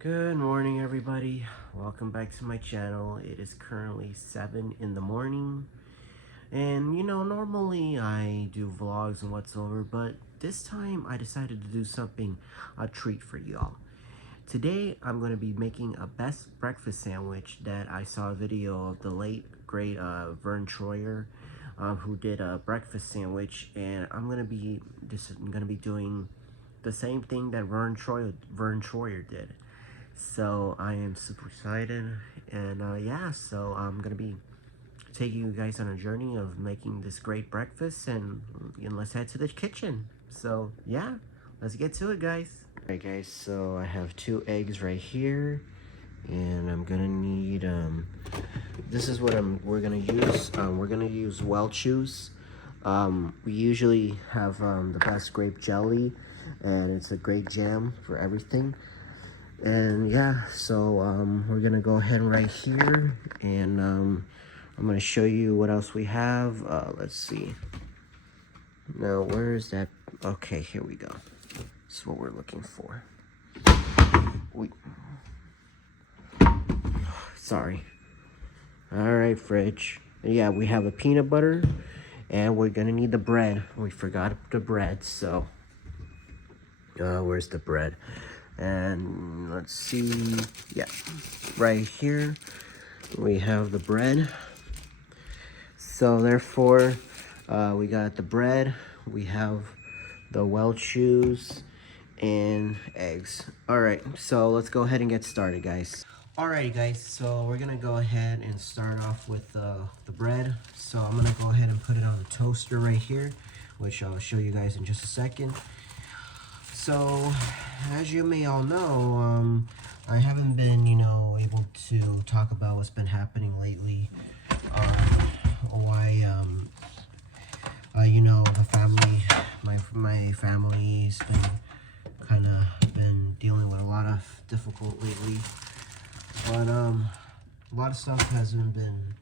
Good morning, everybody. Welcome back to my channel. It is currently 7 in the morning. And normally I do vlogs and whatsoever, but this time I decided to do something, a treat for y'all. Today I'm going to be making a best breakfast sandwich that I saw a video of the late great Vern Troyer, who did a breakfast sandwich, and I'm going to be doing the same thing that Vern Troyer did. So I am super excited, and yeah, so I'm gonna be taking you guys on a journey of making this great breakfast, and let's head to the kitchen. So yeah, let's get to it, guys. Alright, guys, so I have 2 eggs right here, and I'm gonna need this is what we're gonna use. We're gonna use Welch's. We usually have the best grape jelly, and it's a great jam for everything. And yeah, so we're gonna go ahead right here, and I'm gonna show you what else we have. Let's see. Now, where is that? Okay, here we go. This is what we're looking for. Sorry. All right, fridge. Yeah, we have a peanut butter, and we're gonna need the bread. We forgot the bread, so where's the bread? And let's see. Yeah, right here we have the bread. So therefore, we got the bread, we have the Welch's, and eggs. All right, so let's go ahead and get started, guys. Alrighty, guys, so we're gonna go ahead and start off with the bread. So I'm gonna go ahead and put it on the toaster right here, which I'll show you guys in just a second. So, as you may all know, I haven't been, able to talk about what's been happening lately. Why, the family, my family's been dealing with a lot of difficult lately. But, a lot of stuff hasn't been,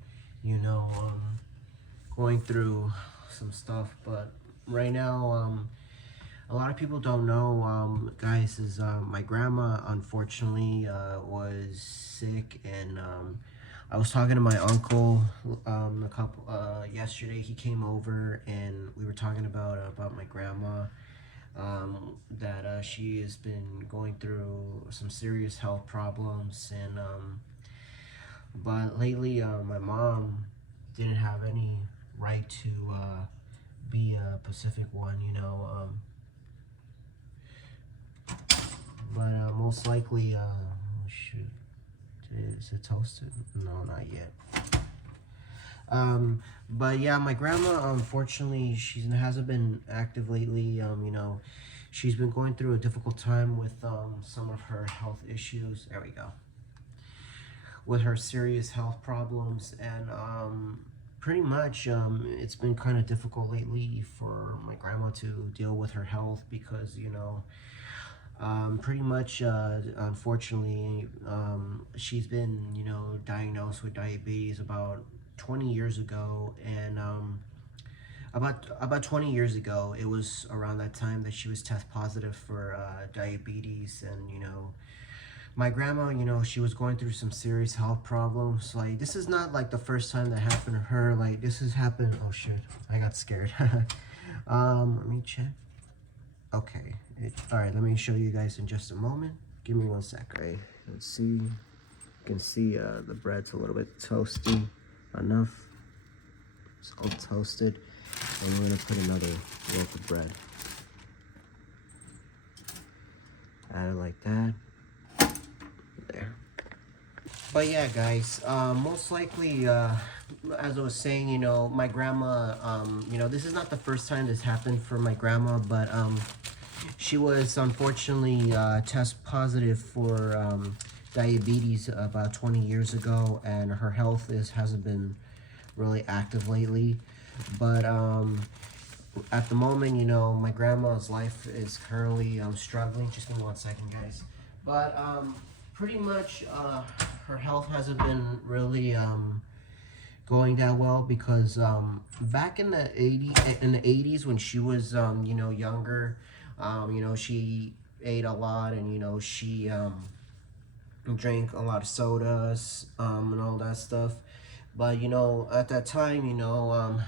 going through some stuff. But right now, a lot of people don't know, guys, is my grandma unfortunately was sick, and I was talking to my uncle yesterday. He came over, and we were talking about my grandma, that she has been going through some serious health problems, and but lately my mom didn't have any right to be a Pacific one, but most likely, shoot, is it toasted? No, not yet. But yeah, my grandma, unfortunately, she hasn't been active lately. She's been going through a difficult time with some of her health issues. There we go. With her serious health problems, and pretty much it's been kind of difficult lately for my grandma to deal with her health, because pretty much, unfortunately, she's been, diagnosed with diabetes about 20 years ago, and about 20 years ago, it was around that time that she was test positive for diabetes, and my grandma, she was going through some serious health problems. Like, this is not like the first time that happened to her. Like, this has happened. Oh shit, I got scared. Let me check. Okay. All right, let me show you guys in just a moment. Give me 1 sec. Okay, let's see. You can see the bread's a little bit toasty enough. It's all toasted. And we're gonna put another loaf of bread. Add it like that. There. But yeah, guys, most likely, as I was saying, my grandma, this is not the first time this happened for my grandma, but she was unfortunately test positive for diabetes about 20 years ago, and her health hasn't been really active lately. But at the moment, my grandma's life is currently struggling. Just give me 1 second, guys. But pretty much her health hasn't been really going that well, because back in the 80s when she was younger, she ate a lot, and she drank a lot of sodas, and all that stuff. But at that time,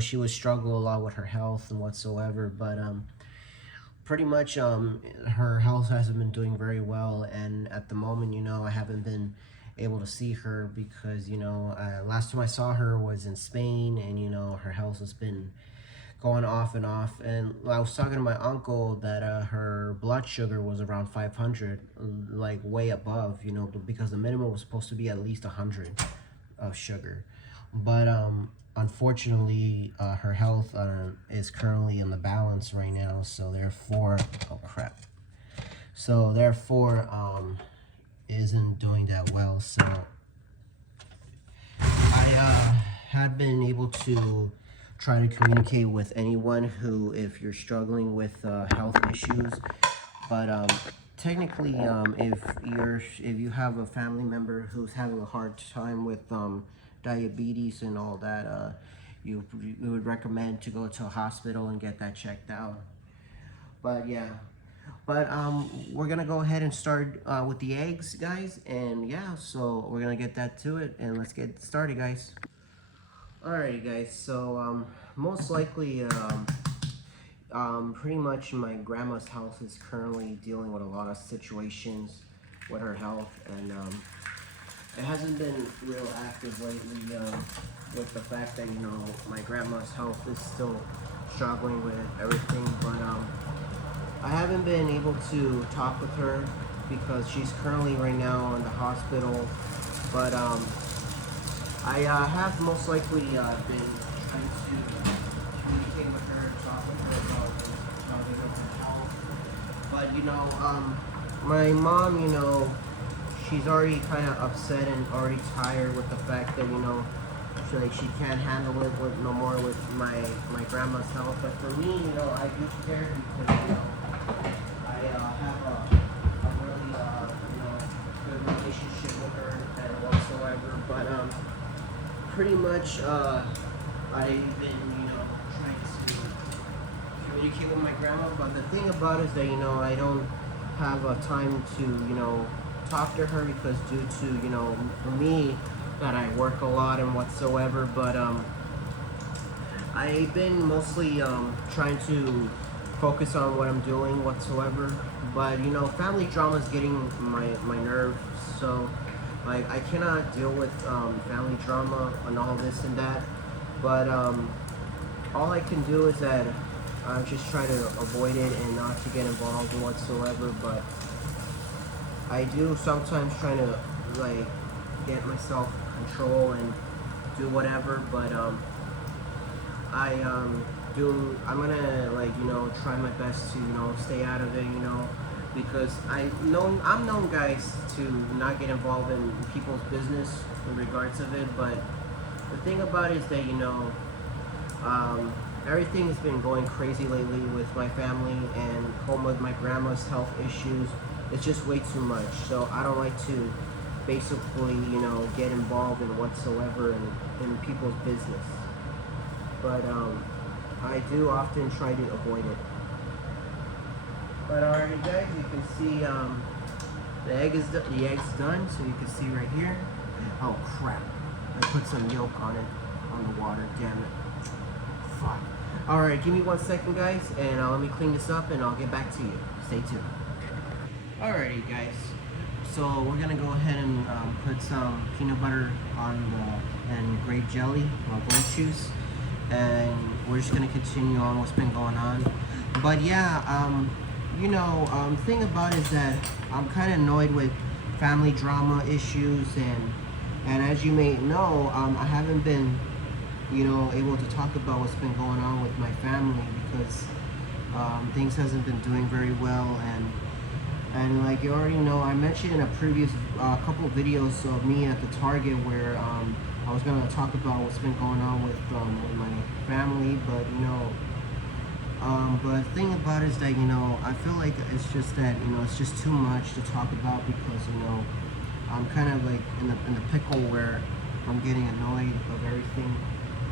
she would struggle a lot with her health and whatsoever. But pretty much, her health hasn't been doing very well, and at the moment, I haven't been able to see her because last time I saw her was in Spain, and her health has been going off and off. And I was talking to my uncle that her blood sugar was around 500, like way above, because the minimum was supposed to be at least 100 of sugar. But unfortunately, her health is currently in the balance right now, so therefore, oh crap. So therefore, isn't doing that well. So I had been able to try to communicate with anyone who, if you're struggling with health issues, but technically, if you have a family member who's having a hard time with diabetes and all that, we would recommend to go to a hospital and get that checked out. But yeah, but we're gonna go ahead and start with the eggs, guys, and yeah, so we're gonna get that to it, and let's get started, guys. Alrighty, guys, so most likely pretty much my grandma's health is currently dealing with a lot of situations with her health, and it hasn't been real active lately with the fact that my grandma's health is still struggling with everything. But I haven't been able to talk with her because she's currently right now in the hospital. But I have most likely been trying to communicate with her, talk with her about her health. But my mom, she's already kind of upset and already tired with the fact that she can't handle it no more with my grandma's health. But for me, I do care because I have a really good relationship with her and whatsoever. But pretty much I've been trying to communicate with my grandma. But the thing about it is that I don't have a time to talk to her because due to for me that I work a lot and whatsoever. But I've been mostly trying to focus on what I'm doing whatsoever. But family drama is getting my nerves, so like I cannot deal with family drama and all this and that. But all I can do is that I just try to avoid it and not to get involved whatsoever. But I do sometimes try to like get myself control and do whatever. But I'm gonna try my best to stay out of it, because I'm known, guys, to not get involved in people's business in regards of it. But the thing about it is that everything has been going crazy lately with my family and home with my grandma's health issues. It's just way too much, so I don't like to basically get involved in whatsoever in people's business. But I do often try to avoid it. But alrighty, guys, you can see the egg's done, so you can see right here. Oh crap! I put some yolk on it, on the water. Damn it! Fuck. Alright, give me 1 second, guys, and let me clean this up, and I'll get back to you. Stay tuned. Alrighty, guys. So we're gonna go ahead and put some peanut butter on and grape jelly or grape juice, and we're just gonna continue on what's been going on. But yeah, thing about it is that I'm kind of annoyed with family drama issues, and as you may know, I haven't been able to talk about what's been going on with my family because things hasn't been doing very well. And like you already know, I mentioned in a previous couple of videos of me at the Target where I was going to talk about what's been going on with my family. But but the thing about it is that I feel like it's just that it's just too much to talk about because I'm kind of like in the pickle where I'm getting annoyed of everything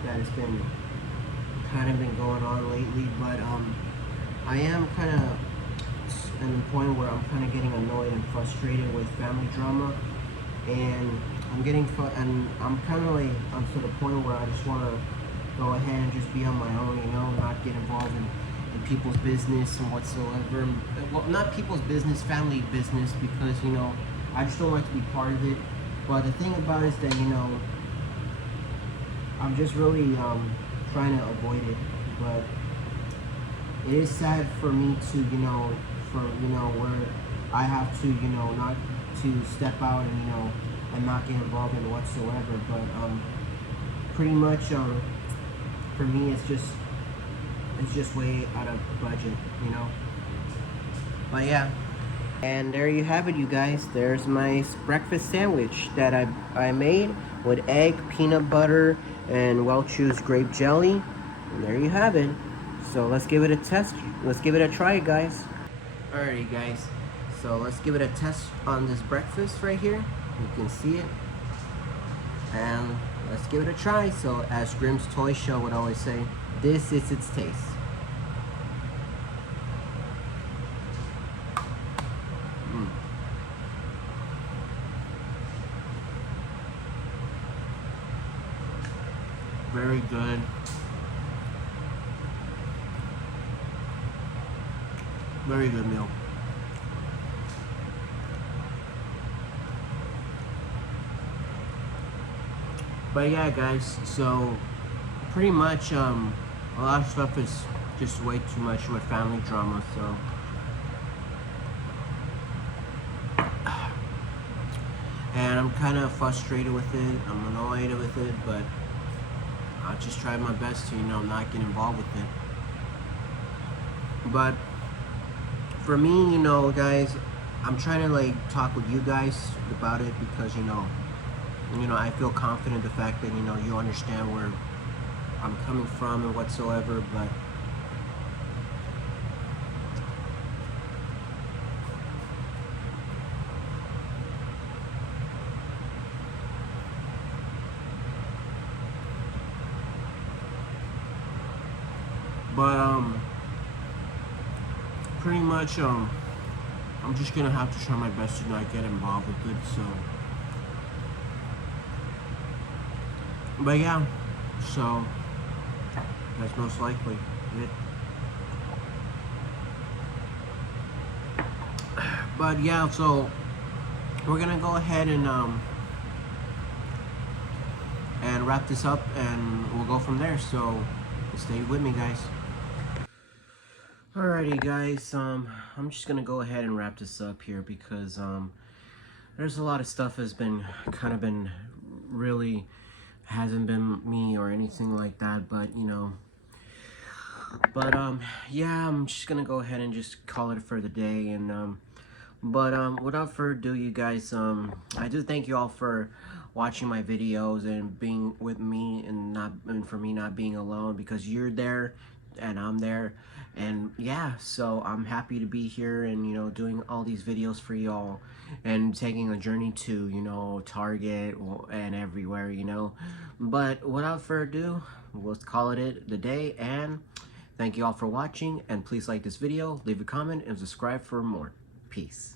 that has been kind of been going on lately. But I am kind of in the point where I'm kind of getting annoyed and frustrated with family drama, and I'm kind of like, I'm to the point where I just want to go ahead and just be on my own, you know, not get involved in people's business and whatsoever. Well, not people's business, family business, because, you know, I just don't like to be part of it. But the thing about it is that, you know, I'm just really trying to avoid it. But it is sad for me to, you know, where I have to, you know, not to step out and, you know, and not get involved in whatsoever. But pretty much for me, it's just way out of budget, you know. But yeah, and there you have it, you guys. There's my breakfast sandwich that I made with egg, peanut butter, and Welch's grape jelly. And there you have it. So let's give it a test. Let's give it a try, guys. Alrighty, guys. So let's give it a test on this breakfast right here. You can see it. And let's give it a try. So as Grimm's Toy Show would always say, this is its taste. Very good. Very good meal. But yeah, guys, so pretty much a lot of stuff is just way too much with family drama, so and I'm kind of frustrated with it, I'm annoyed with it, but I'll just try my best to, you know, not get involved with it. But for me, you know, guys, I'm trying to like talk with you guys about it because, you know, I feel confident the fact that, you know, you understand where I'm coming from and whatsoever, but pretty much I'm just gonna have to try my best to not get involved with it. So but yeah, so that's most likely it. But yeah, so we're gonna go ahead and wrap this up, and we'll go from there. So stay with me, guys. Alrighty, guys, I'm just gonna go ahead and wrap this up here because there's a lot of stuff has been really hasn't been me or anything like that, but you know, but yeah, I'm just gonna go ahead and just call it for the day. And but without further ado, you guys, I do thank you all for watching my videos and being with me, and for me not being alone, because you're there and I'm there. And yeah, so I'm happy to be here and, you know, doing all these videos for y'all and taking a journey to, you know, Target and everywhere, you know. But without further ado, let's call it the day, and thank you all for watching, and please like this video, leave a comment, and subscribe for more. Peace.